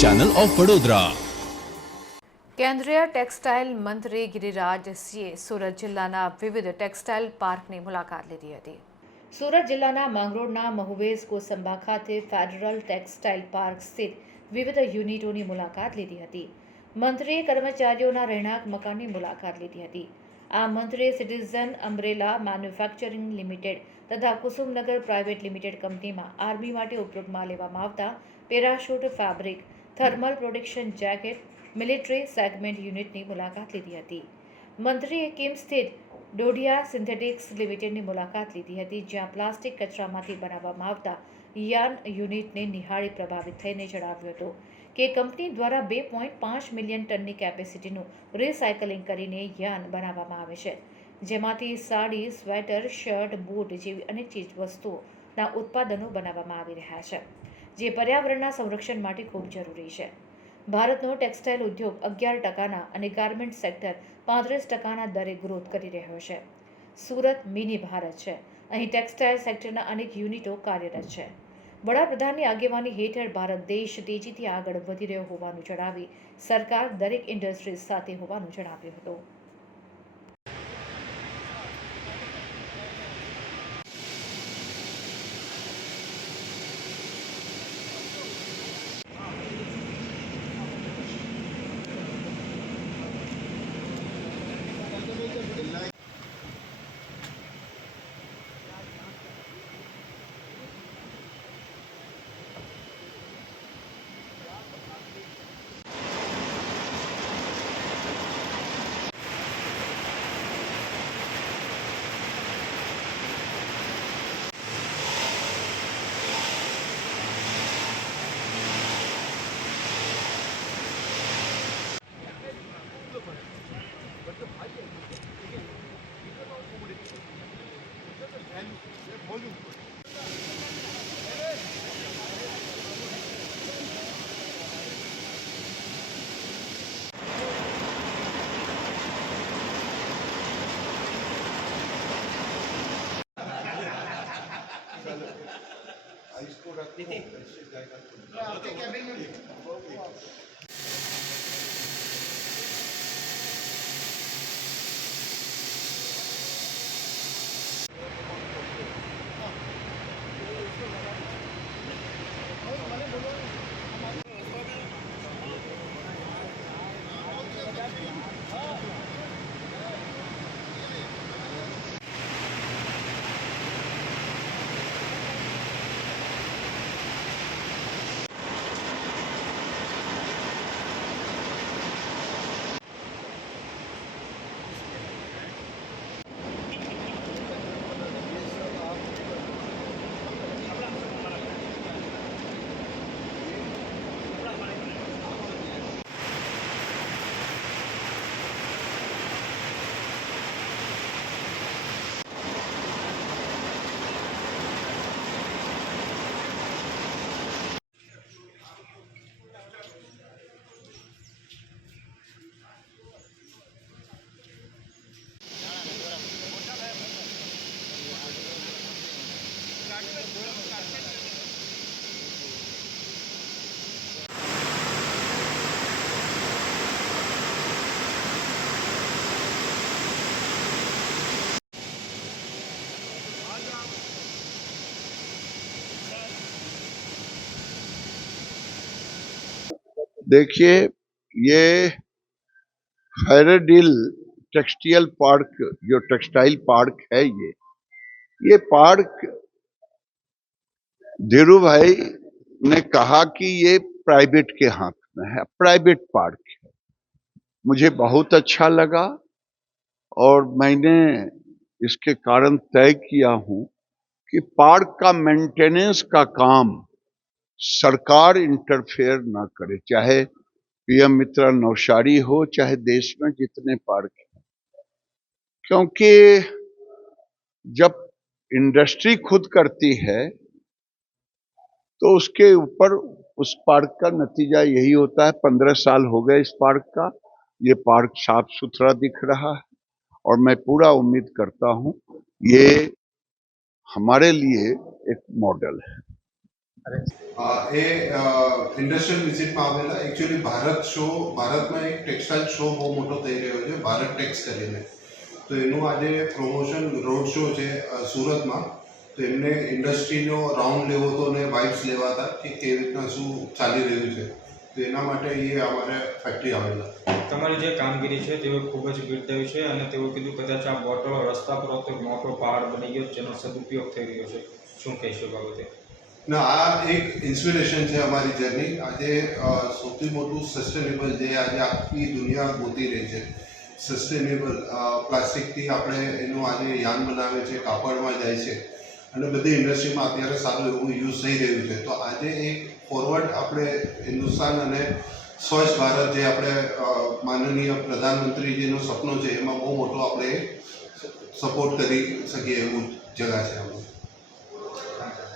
Channel of Vadodara. કેન્દ્રીય textile મંત્રી ગિરિરાજસિંહે સુરત જિલ્લાના વિવિધ ટેક્સટાઇલ પાર્કની મુલાકાત લીધી હતી। સુરત જિલ્લાના માંગરોળના મહુવેઝ કોસંબા ખાતે ફેડરલ ટેક્સટાઇલ પાર્ક સ્થિત વિવિધ યુનિટોની મુલાકાત લીધી હતી। મંત્રીએ કર્મચારીઓના રહેણાંક મકાનની મુલાકાત લીધી હતી। આ મંત્રીએ સિટીઝન અમ્બ્રેલા મેન્યુફેક્ચરિંગ લિમિટેડ તથા કુસુમનગર પ્રાઇવેટ લિમિટેડ કંપનીમાં આર્મી માટે ઉપયોગમાં લેવામાં આવતા parachute fabric, thermal protection jacket, military segment યુનિટની મુલાકાત લીધી હતી। મંત્રીએ કિમ સ્થિત ડોઢિયા સિન્થેટિક્સ લિમિટેડની મુલાકાત લીધી હતી, જ્યાં પ્લાસ્ટિક કચરામાંથી બનાવવામાં આવતા યાર્ન યુનિટને નિહાળી પ્રભાવિત થઈને જણાવ્યું હતું કે કંપની દ્વારા 2.5 મિલિયન ટનની કેપેસિટીનું રિસાયકલિંગ કરીને યાર્ન બનાવવામાં આવે છે, જેમાંથી સાડી, સ્વેટર, શર્ટ, બૂટ જેવી અનેક ચીજવસ્તુઓના ઉત્પાદનો બનાવવામાં આવી રહ્યા છે, જે પર્યાવરણના સંરક્ષણ માટે ખૂબ જરૂરી છે। ભારતનો ટેક્સટાઇલ ઉદ્યોગ 11% અને ગાર્મેન્ટ સેક્ટર 35% દરે ગ્રોથ કરી રહ્યો છે। સુરત મિની ભારત છે। અહીં ટેક્સટાઇલ સેક્ટરના અનેક યુનિટો કાર્યરત છે। વડાપ્રધાનની આગેવાની હેઠળ ભારત દેશ તેજીથી આગળ વધી રહ્યો હોવાનું જણાવી સરકાર દરેક ઇન્ડસ્ટ્રીઝ સાથે હોવાનું જણાવ્યું હતું। देखिए, ये फैरेडील टेक्सटाइल पार्क जो टेक्सटाइल पार्क है, ये पार्क धीरू भाई ने कहा कि ये प्राइवेट के हाथ में है, प्राइवेट पार्क है। मुझे बहुत अच्छा लगा और मैंने इसके कारण तय किया हूं कि पार्क का मेंटेनेंस का काम सरकार इंटरफेयर ना करे, चाहे पीएम मित्रा नौशारी हो, चाहे देश में जितने पार्क हैं, क्योंकि जब इंडस्ट्री खुद करती है तो उसके ऊपर उस पार्क का नतीजा यही होता है। 15 साल हो गए इस पार्क का, ये पार्क साफ सुथरा दिख रहा है और मैं पूरा उम्मीद करता हूं ये हमारे लिए एक मॉडल है। એ ઇન્ડસ્ટ્રીયલ વિઝિટમાં આવેલા. એકચ્યુઅલી ભારતમાં એક ટેક્સટાઇલ શો બહુ મોટો થઈ રહ્યો છે, ભારત ટેક્સ કરીને. તો એનું આજે પ્રમોશન રોડ શો છે સુરતમાં. તો એમને ઇન્ડસ્ટ્રીનો રાઉન્ડ લેવો હતો અને વાઇબ્સ લેવા હતા કે કેવી રીતના શું ચાલી રહ્યું છે. તો એના માટે એ અમારે ફેક્ટરી આવેલા. તમારી જે કામગીરી છે તેઓ ખૂબ જ બિરદાવી છે અને તેઓ કીધું કદાચ આ બોટલો રસ્તા પર હોત તો મોટો પહાડ બની ગયો, જેનો સદુપયોગ થઈ રહ્યો છે. શું કહેશો બાબતે? ના, આ એક ઇન્સ્પિરેશન છે અમારી જર્ની. આજે સૌથી મોટું સસ્ટેનેબલ જે આજે આખી દુનિયા ગોતી રહી છે, સસ્ટેનેબલ પ્લાસ્ટિકથી આપણે એનું આજે યાન બનાવે છે, કાપડમાં જાય છે અને બધી ઇન્ડસ્ટ્રીમાં અત્યારે સારું એવું યુઝ થઈ રહ્યું છે. તો આજે એક ફોરવર્ડ આપણે હિન્દુસ્તાન અને સ્વચ્છ ભારત જે આપણે માનનીય પ્રધાનમંત્રીજીનું સપનું છે, એમાં બહુ મોટો આપણે સપોર્ટ કરી શકીએ એવું જગા છે આમાં.